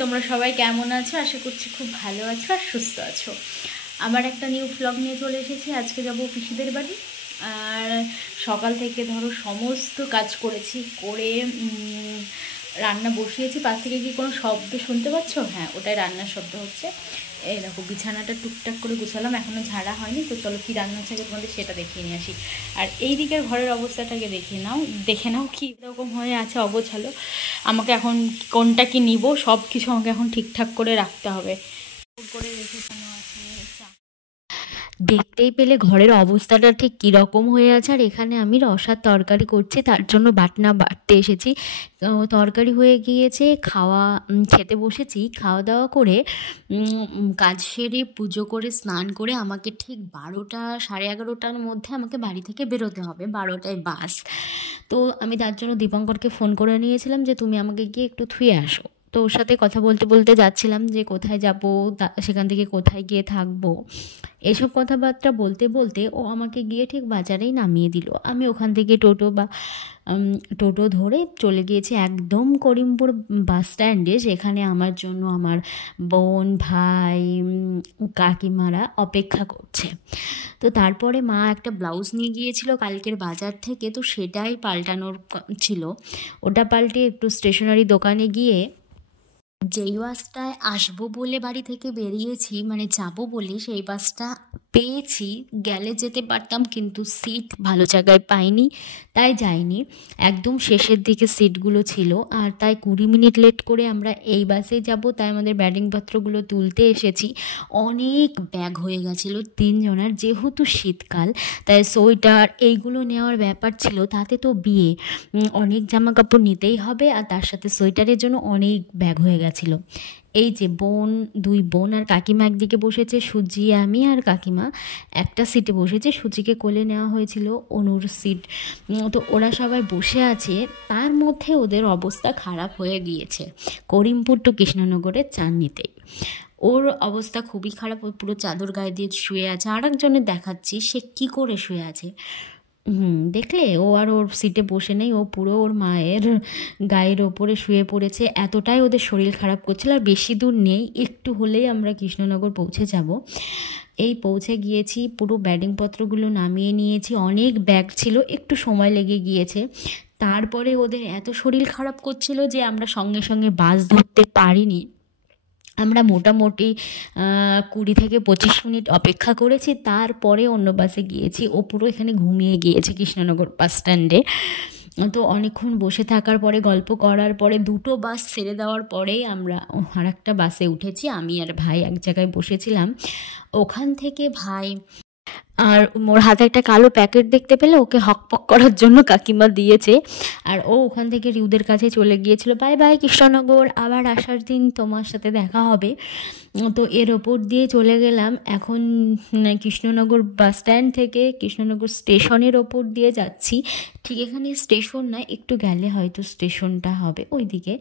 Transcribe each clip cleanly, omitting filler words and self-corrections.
তোমরা সবাই কেমন আছো? আশা করছি খুব ভালো আছো আর সুস্থ আছো। আবার একটা নিউ ব্লগ নিয়ে চলে এসেছি। আজকে যাব পিসিদের বাড়ি। আর সকাল থেকে ধরো সমস্ত কাজ করেছি, করে রান্না বসিয়েছি। পাশ থেকে কি কোনো শব্দ শুনতে পাচ্ছ? হ্যাঁ, ওটাই রান্নার শব্দ হচ্ছে। এই দেখো, বিছানাটা টুকটাক করে গুছালাম, এখনও ঝাড়া হয়নি। তো চলো কী রান্না হচ্ছে তোমাদের সেটা দেখিয়ে নিয়ে আসি। আর এই দিকের ঘরের অবস্থাটাকে দেখে নাও কী রকম হয়ে আছে, অগোছালো। আমাকে এখন কোনটা কি নিব সব কিছু আমাকে এখন ঠিকঠাক করে রাখতে হবে। করে রেখে দেখতেই পেলে ঘরের অবস্থাটা ঠিক কীরকম হয়ে আছে। আর এখানে আমি রসার তরকারি করছি, তার জন্য বাটনা বাটতে এসেছি। তরকারি হয়ে গিয়েছে, খেতে বসেছি। খাওয়া দাওয়া করে কাজ সেরে পুজো করে স্নান করে আমাকে ঠিক 12টা 11:30টার মধ্যে আমাকে বাড়ি থেকে বেরোতে হবে। 12টায় বাস। তো আমি তার জন্য দীপঙ্করকে ফোন করে নিয়েছিলাম যে তুমি আমাকে গিয়ে একটু থুয়ে আসো। তো ওর সাথে কথা বলতে বলতে যাচ্ছিলাম যে কোথায় যাব, সেখান থেকে কোথায় গিয়ে থাকবো, এসব কথাবার্তা বলতে বলতে ও আমাকে গিয়ে ঠিক বাজারেই নামিয়ে দিল। আমি ওখান থেকে টোটো ধরে চলে গিয়েছি একদম করিমপুর বাস স্ট্যান্ডে, যেখানে আমার জন্য আমার বোন, ভাই, কাকিমারা অপেক্ষা করছে। তো তারপরে মা একটা ব্লাউজ নিয়ে গিয়েছিল কালকের বাজার থেকে, তো সেটাই পাল্টানোর ছিল। ওটা পাল্টে একটু স্টেশনারি দোকানে গিয়ে যেই বাসটায় আসবো বলে বাড়ি থেকে বেরিয়েছি, মানে যাবো বলে, সেই বাসটা পেয়েছি। গেলে যেতে পারতাম, কিন্তু সিট ভালো জায়গায় পাইনি, তাই যাইনি। একদম শেষের দিকে সিটগুলো ছিল, আর তাই 20 মিনিট লেট করে আমরা এই বাসে যাব। তাই আমাদের ব্যাগপত্রগুলো তুলতে এসেছি। অনেক ব্যাগ হয়ে গেছিলো 3 জনের, যেহেতু শীতকাল তাই সোয়েটার এইগুলো নেওয়ার ব্যাপার ছিল। তাতে তো বিয়ে, অনেক জামা কাপড় নিতেই হবে, আর তার সাথে সোয়েটারের জন্য অনেক ব্যাগ হয়ে গেছিলো। এই যে দুই বোন আর কাকিমা একদিকে বসেছে, সুজি, আমি আর কাকিমা একটা সিটে বসেছে। সুজিকে কোলে নেওয়া হয়েছিল, অনুর সিট। তো ওরা সবাই বসে আছে, তার মধ্যে ওদের অবস্থা খারাপ হয়ে গিয়েছে করিমপুর টু কৃষ্ণনগরের চাঁদনিতেই। ওর অবস্থা খুবই খারাপ, ও পুরো চাদর গায়ে দিয়ে শুয়ে আছে। আর একজনের দেখাচ্ছি সে কি করে শুয়ে আছে, দেখলে? ও আর ওর সিটে বসে নেই, ও পুরো ওর মায়ের গায়ের ওপরে শুয়ে পড়েছে। এতটাই ওদের শরীর খারাপ করছিল। আর বেশি দূর নেই, একটু হলেই আমরা কৃষ্ণনগর পৌঁছে যাব। এই পৌঁছে গিয়েছি, পুরো ব্যাগপত্রগুলো নামিয়ে নিয়েছি। অনেক ব্যাগ ছিল, একটু সময় লেগে গিয়েছে। তারপরে ওদের এত শরীর খারাপ করছিল যে আমরা সঙ্গে সঙ্গে বাস ধরতে পারিনি। আমরা মোটামুটি 20 থেকে 25 মিনিট অপেক্ষা করেছি, তারপরে অন্য বাসে গিয়েছি। ও পুরো এখানে ঘুমিয়ে গিয়েছে কৃষ্ণনগর বাস স্ট্যান্ডে। তো অনেকক্ষণ বসে থাকার পরে, গল্প করার পরে, 2টো বাস ছেড়ে দেওয়ার পরেই আমরা আর একটা বাসে উঠেছি। আমি আর ভাই এক জায়গায় বসেছিলাম। ওখান থেকে ভাই আর ওর হাতে একটা কালো প্যাকেট দেখতে পেলে ওকে হকপক করার জন্য কাকিমা দিয়েছে। আর ও ওখান থেকে রিউদের কাছে চলে গিয়েছিল, বাই বাই কৃষ্ণনগর, আবার আসার দিন তোমার সাথে দেখা হবে। তো এর ওপর দিয়ে চলে গেলাম। এখন কৃষ্ণনগর বাস স্ট্যান্ড থেকে কৃষ্ণনগর স্টেশনের ওপর দিয়ে যাচ্ছি। ঠিক এখানে স্টেশন না, একটু গেলে হয়তো স্টেশনটা হবে ওইদিকে,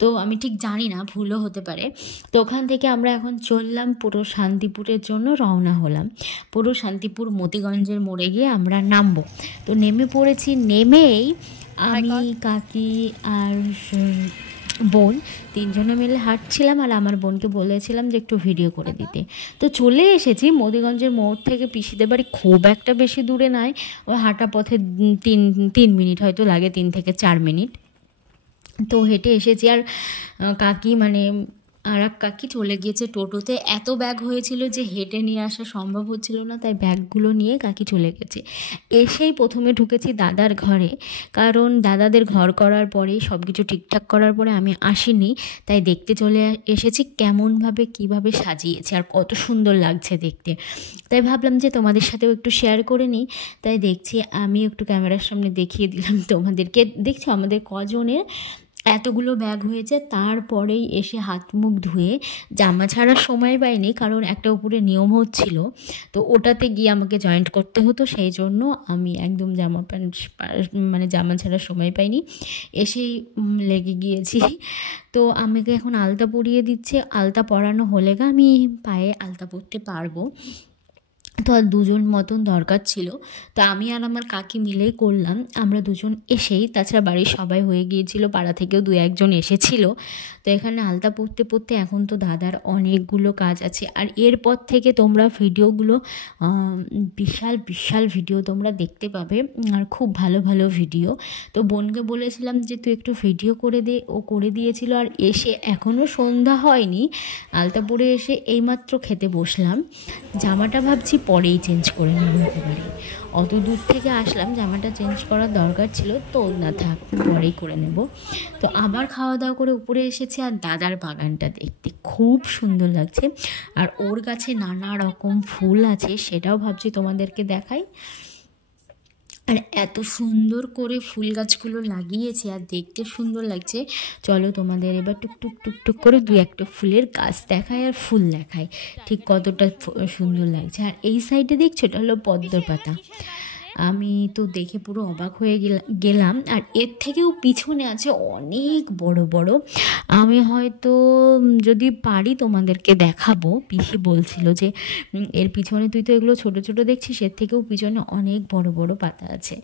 তো আমি ঠিক জানি না, ভুলও হতে পারে। তো ওখান থেকে আমরা এখন চললাম পুরো শান্তিপুরের জন্য রওনা হলাম। পুরো শান্তিপুর মতিগঞ্জের মোড়ে গিয়ে আমরা নামবো। তো নেমে পড়েছি। নেমেই আমি, কাকি আর বোন 3 জনে মিলে হাঁটছিলাম। আর আমার বোনকে বলেছিলাম যে একটু ভিডিও করে দিতে। তো চলে এসেছি মতিগঞ্জের মোড় থেকে পিসিদের বাড়ি খুব একটা বেশি দূরে নয়, ওই হাঁটা পথে 3 মিনিট হয়তো লাগে, 3 থেকে 4 মিনিট। তো হেঁটে এসেছি। আর কাকি আর এক কাকি চলে গিয়েছে টোটোতে। এত ব্যাগ হয়েছিল যে হেঁটে নিয়ে আসা সম্ভব হচ্ছিল না, তাই ব্যাগগুলো নিয়ে কাকি চলে গেছে। এসেই প্রথমে ঢুকেছি দাদার ঘরে, কারণ দাদাদের ঘর করার পরে সব কিছু ঠিকঠাক করার পরে আমি আসিনি, তাই দেখতে চলে এসেছি কেমনভাবে কীভাবে সাজিয়েছে আর কত সুন্দর লাগছে দেখতে। তাই ভাবলাম যে তোমাদের সাথেও একটু শেয়ার করে নিই। তাই দেখছি আমি একটু ক্যামেরার সামনে দেখিয়ে দিলাম তোমাদেরকে। দেখছো আমাদের কজনের এতগুলো ব্যাগ হয়েছে। তারপরেই এসে হাত মুখ ধুয়ে জামা ছাড়ার সময় পাইনি, কারণ একটা উপরে নিয়ম হচ্ছিল, তো ওটাতে গিয়ে আমাকে জয়েন্ট করতে হতো। সেই জন্য আমি একদম জামা ছাড়ার সময় পাইনি, এসেই লেগে গিয়েছি। তো আমাকে এখন আলতা পরিয়ে দিচ্ছে। আলতা পরানো হলে আমি পায়ে আলতা পরতে পারবো। তো তো আর দুজন মতন দরকার ছিল, তো আমি আর আমার কাকি মিলেই করলাম। আমরা দুজন এসেই, তাছাড়া বাড়ির সবাই হয়ে গিয়েছিল, পাড়া থেকেও 2-1 জন এসেছিল। তো এখানে আলতা পরতে পরতে এখন তো দাদার অনেকগুলো কাজ আছে। আর এরপর থেকে তোমরা ভিডিওগুলো বিশাল বিশাল ভিডিও তোমরা দেখতে পাবে, আর খুব ভালো ভালো ভিডিও। তো বোনকে বলেছিলাম যে তুই একটু ভিডিও করে দে, ও করে দিয়েছিল। আর এসে এখনও সন্ধ্যা হয়নি, আলতা পরে এসে এইমাত্র খেতে বসলাম। জামাটা ভাবছি পরেই চেঞ্জ করে নেব, একেবারে অত দূর থেকে আসলাম, জামাটা চেঞ্জ করার দরকার ছিল, তো না থাক পরেই করে নেব। তো আবার খাওয়া দাওয়া করে উপরে এসেছি, আর দাদার বাগানটা দেখতে খুব সুন্দর লাগছে। আর ওর গাছে নানা রকম ফুল আছে, সেটাও ভাবছি তোমাদেরকে দেখাই। আর এত সুন্দর করে ফুল গাছগুলো লাগিয়েছে আর দেখতে সুন্দর লাগছে। চলো তোমাদের এবার টুকটুক টুকটুক করে 2-1টা ফুলের গাছ দেখায় আর ফুল দেখায় ঠিক কতটা সুন্দর লাগছে। আর এই সাইডে দেখছো, এটা হলো পদ্ম পাতা। আমি তো দেখে পুরো অবাক হয়ে গেলাম। আর এর থেকেও পিছনে আছে অনেক বড় বড়। আমি হয়তো যদি পারি তোমাদেরকে দেখাবো। পিসি বলছিল যে এর পিছনে, তুই তো এগুলো ছোট ছোট দেখছিস, এর থেকেও পিছনে অনেক বড় বড় পাতা আছে।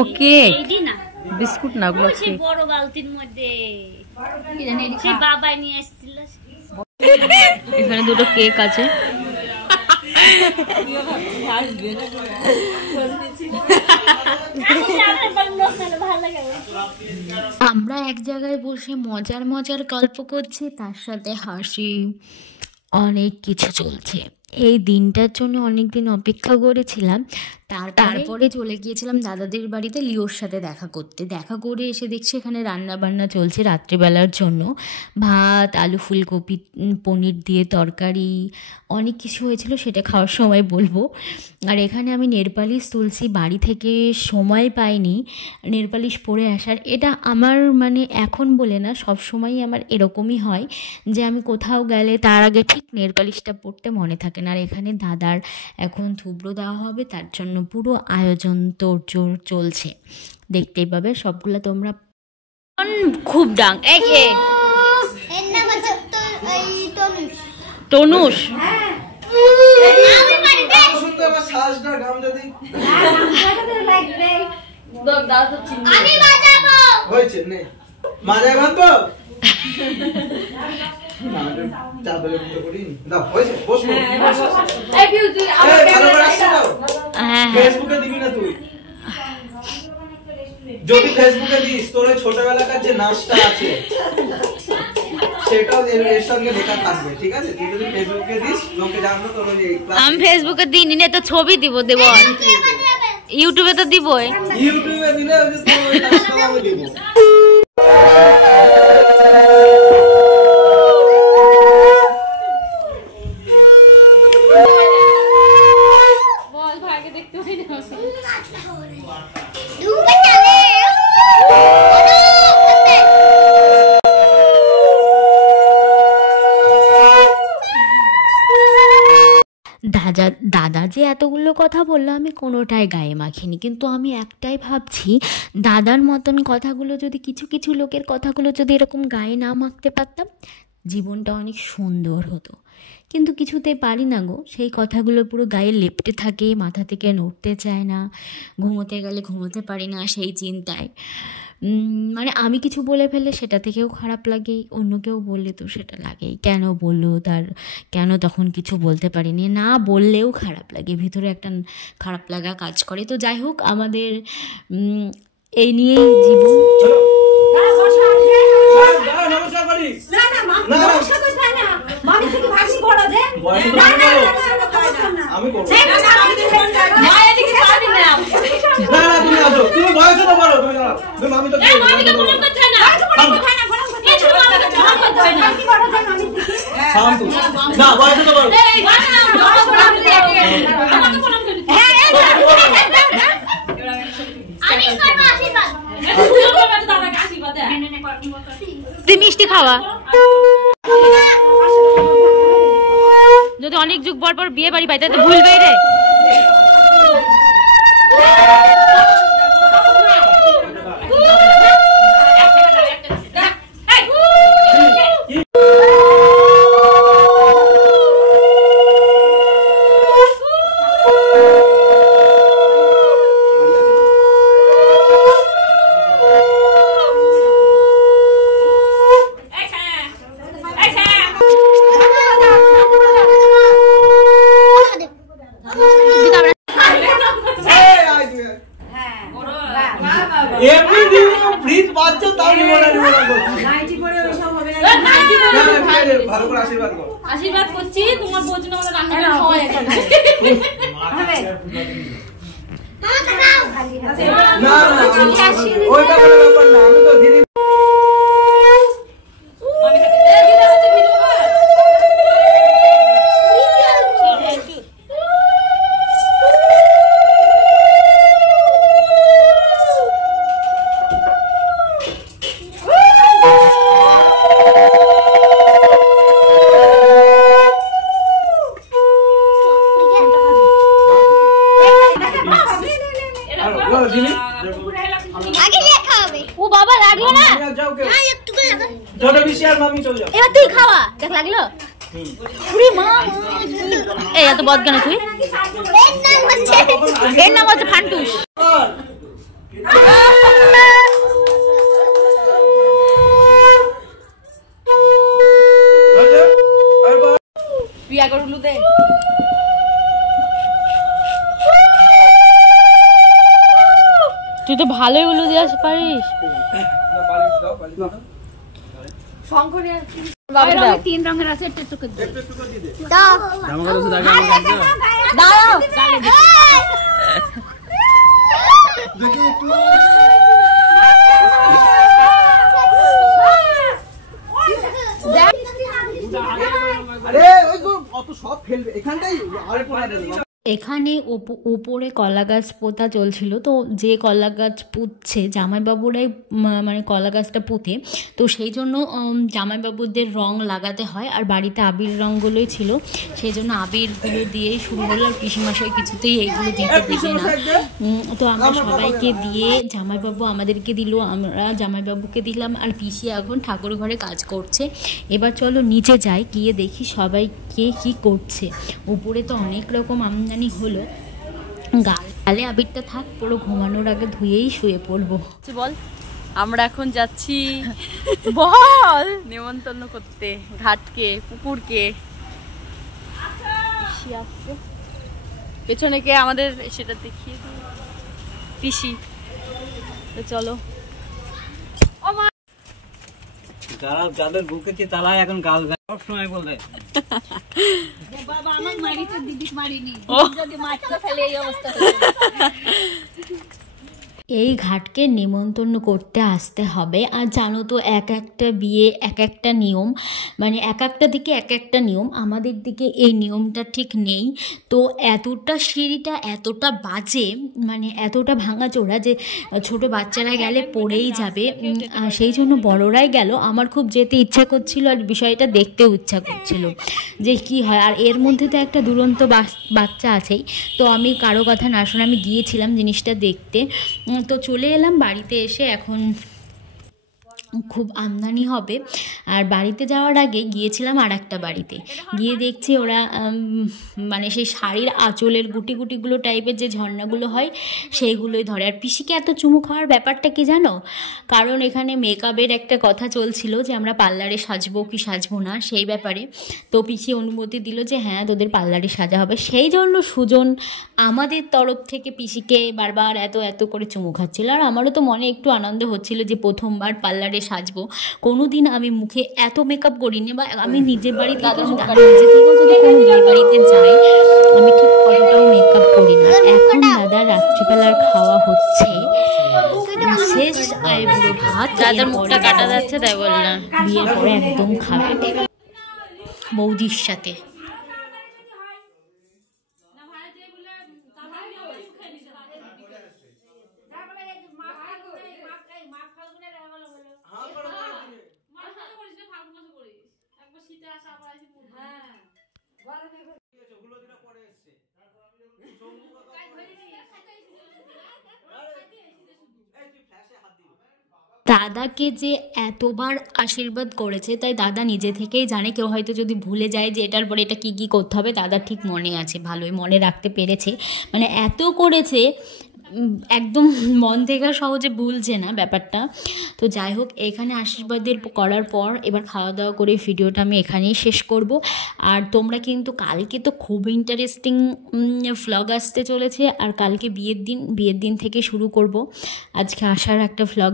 ওকে বিস্কুট না, ওগুলো বড় বালতির মধ্যে বাবাই নিয়ে এসেছিল। এখানে 2টো কেক আছে। আমরা এক জায়গায় বসে মজার মজার গল্প করছি, তার সাথে হাসি, অনেক কিছু চলছে। এই দিনটার জন্য অনেক দিন অপেক্ষা করেছিলাম। তারপরে চলে গিয়েছিলাম দাদাদের বাড়িতে লিওর সাথে দেখা করতে। দেখা করে এসে দেখছি এখানে রান্না বান্না চলছে রাত্রিবেলার জন্য। ভাত, আলু ফুলকপি পনির দিয়ে তরকারি, অনেক কিছু হয়েছিল, সেটা খাওয়ার সময় বলবো। আর এখানে আমি নেলপালিশ তুলছি, বাড়ি থেকে সময় পাইনি নেলপালিশ পরে আসার। এটা আমার মানে এখন বলে না, সব সময়ই আমার এরকমই হয় যে আমি কোথাও গেলে তার আগে ঠিক নেলপালিশটা পরতে মনে থাকে না। আর এখানে দাদার এখন থুবড়ো দেওয়া হবে, তার জন্য পুরো আয়োজন তোড়জোড় চলছে, দেখতেই পাবে সবগুলো তোমরা। খুব ডাং তনুষ ফেসবুকে দিবি না তুই? যদি ফেসবুকে দিস, তোর ছোটবেলাকার যে নাচটা আছে সেটাও এর সঙ্গে লেখা থাকবে, ঠিক আছে? তুই যদি ফেসবুকে দিস, লোকে জানবে তোর ওই ক্লাস। আমি ফেসবুকে দিইনি না, তো ছবি দিব ইউটিউবে তো দিবই। ইউটিউবে দিলে ওই যে তোর ওই নাচটা আমি দেব। দাদা যে এতগুলো কথা বললো, আমি কোনোটাই গায়ে মাখিনি, কিন্তু আমি একটাই ভাবছি, দাদার মতন কথাগুলো যদি কিছু কিছু লোকের কথাগুলো যদি এরকম গায়ে না মাখতে পারতাম, জীবনটা অনেক সুন্দর হতো। কিন্তু কিছুতে পারি না গো, সেই কথাগুলো পুরো গায়ে লেপ্টে থাকে, মাথা থেকে নড়তে চায় না, ঘুমোতে গেলে ঘুমোতে পারি না সেই চিন্তায়। মানে আমি কিছু বলে ফেললে সেটা থেকেও খারাপ লাগে, অন্য কেউ বললে তো সেটা লাগেই, কেন বললো, তার কেন তখন কিছু বলতে পারিনি, না বললেও খারাপ লাগে, ভিতরে একটা খারাপ লাগা কাজ করে। তো যাই হোক, আমাদের এই নিয়েই জীবন। আমি করব না এদিকে সারাদিন না তুমি আসো তুমি বয়স তো বলো তুমি দাঁড়াও তুমি আমি তো আমি তো বলতে করতে না এই ছোট আমাকে ফোন করতে হয় না কি বড় জান আমি সালাম তো না বয়স তো বলো এই আমাকে ফোন করতে হ্যাঁ আমি করব আশীর্বাদ তুই করবে তো দাদাকে আশীর্বাদ দে তুই মিষ্টি খাওয়া যদি অনেক যুগ পর পর বিয়ে বাড়ি পাই তাহলে ভুলবে রে আশীর্বাদ করছি তোমার বোঝনা ওরা রান্না করে খাওয়া এখন হবে না ওইটা কোনো ব্যাপার না আমি তো দিদি এবার তুই খাওয়া দেখ লাগলো এত বদ কেন তুই এর নাম হচ্ছে ফান্টুস তুই তো ভালোই উলু দিয়ে আসতে পারিস তিন রঙের আছে একটু একটু এখানে উপরে কলা গাছ পোতা চলছিল তো যে কলা গাছ পুঁতছে জামাইবাবুরাই মানে কলা গাছটা পুঁতে তো সেই জন্য জামাইবাবুদের রং লাগাতে হয় আর বাড়িতে আবির রঙগুলোই ছিল সেই জন্য আবিরগুলো দিয়েই শুরু হলো আর পিসিমশাই কিছুতেই এইগুলো দিতে দিবে না তো আমরা সবাইকে দিয়ে জামাইবাবু আমাদেরকে দিল আমরা জামাইবাবুকে দিলাম আর পিসি এখন ঠাকুর ঘরে কাজ করছে এবার চলো নিচে যাই গিয়ে দেখি সবাইকে কি করছে উপরে তো অনেক রকম আমদানি হলো গালে আবিরটা থাক পুরো ঘুমানোর আগে ধুয়েই শুয়ে পড়বো বল আমরা এখন যাচ্ছি বল নেমন্তন্ন করতে ঘাটকে পুকুরকে পেছনে কে আমাদের সেটা দেখিয়ে দিই পিসি তো চলো যারা যাদের বুকেছে তারা এখন গাল সব সময় বলে বাবা আমার মারিতে দিদি মারিনি যদি মাছটা ফেলে এই অবস্থা এই ঘাটকে নেমন্তন্ন করতে আসতে হবে আর জানো তো এক একটা বিয়ে এক একটা নিয়ম মানে এক একটা দিকে এক একটা নিয়ম আমাদের দিকে এই নিয়মটা ঠিক নেই তো এতটা সিঁড়িটা এতটা বাজে মানে এতটা ভাঙাচোরা যে ছোট বাচ্চারা গেলে পড়েই যাবে সেই জন্য বড়রাই গেল আমার খুব যেতে ইচ্ছা করছিল আর বিষয়টা দেখতেও ইচ্ছা করছিল যে কি হয় আর এর মধ্যে তো একটা দুরন্ত বাচ্চা আছেই তো আমি কারো কথা না শুনে আমি গিয়েছিলাম জিনিসটা দেখতে তো চলে এলাম বাড়িতে এসে এখন খুব আমদানি হবে আর বাড়িতে যাওয়ার আগে গিয়েছিলাম আর একটা বাড়িতে গিয়ে দেখছি ওরা মানে সেই শাড়ির আঁচলের গুটি গুটিগুলো টাইপের যে ঝর্ণাগুলো হয় সেইগুলোই ধরে আর পিসিকে এত চুমু খাওয়ার ব্যাপারটা কি জানো কারণ এখানে মেকআপের একটা কথা চলছিল যে আমরা পার্লারে সাজবো কি সাজবো না সেই ব্যাপারে তো পিসি অনুমতি দিল যে হ্যাঁ তোদের পার্লারে সাজা হবে সেই জন্য সুজন আমাদের তরফ থেকে পিসিকে বারবার এত এত করে চুমু খাচ্ছিল আর আমারও তো মনে একটু আনন্দ হচ্ছিল যে প্রথমবার পার্লারে পার্লারে সাজবো। কোনো দিন আমি মুখে এত মেকআপ করিনি, বা আমি নিজের বাড়ি থেকে যদি কোনো বিয়ে বাড়িতে যাই আমি ঠিক অতটাও মেকআপ করি না। এখন দাদা রাত্রিবেলার খাওয়া হচ্ছে শেষ আইবুড়ো ভাত। দাদার মুখটা কাটা যাচ্ছে তাই বললাম, বিয়ের পরে একদম খাবে বৌদির সাথে। দাদাকে যে এতবার আশীর্বাদ করেছে তাই দাদা নিজে থেকেই জানে। কেউ হয়তো যদি ভুলে যায় যে এটার পরে এটা কী কী করতে হবে, দাদা ঠিক মনে আছে, ভালোই মনে রাখতে পেরেছে। মানে এত করেছে একদম মন থেকে সহজে ভুলছে না ব্যাপারটা। তো যাই হোক, এখানে আশীর্বাদের করার পর এবার খাওয়া দাওয়া করে ভিডিওটা আমি এখানেই শেষ করব। আর তোমরা কিন্তু কালকে তো খুব ইন্টারেস্টিং ভ্লগ আসতে চলেছে। আর কালকে বিয়ের দিন থেকে শুরু করব। আজকে আসার একটা ভ্লগ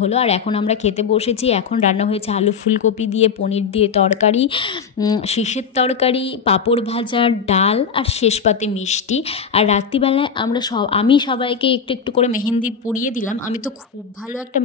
হলো। আর এখন আমরা খেতে বসেছি। এখন রান্না হয়েছে আলু ফুলকপি দিয়ে, পনির দিয়ে তরকারি, শীষের তরকারি, পাঁপড় ভাজা, ডাল আর শেষ পাতে মিষ্টি। আর রাত্রিবেলায় আমি সবাইকে একটু একটু করে মেহেন্দি পরিয়ে দিলাম। আমি তো খুব ভালো একটা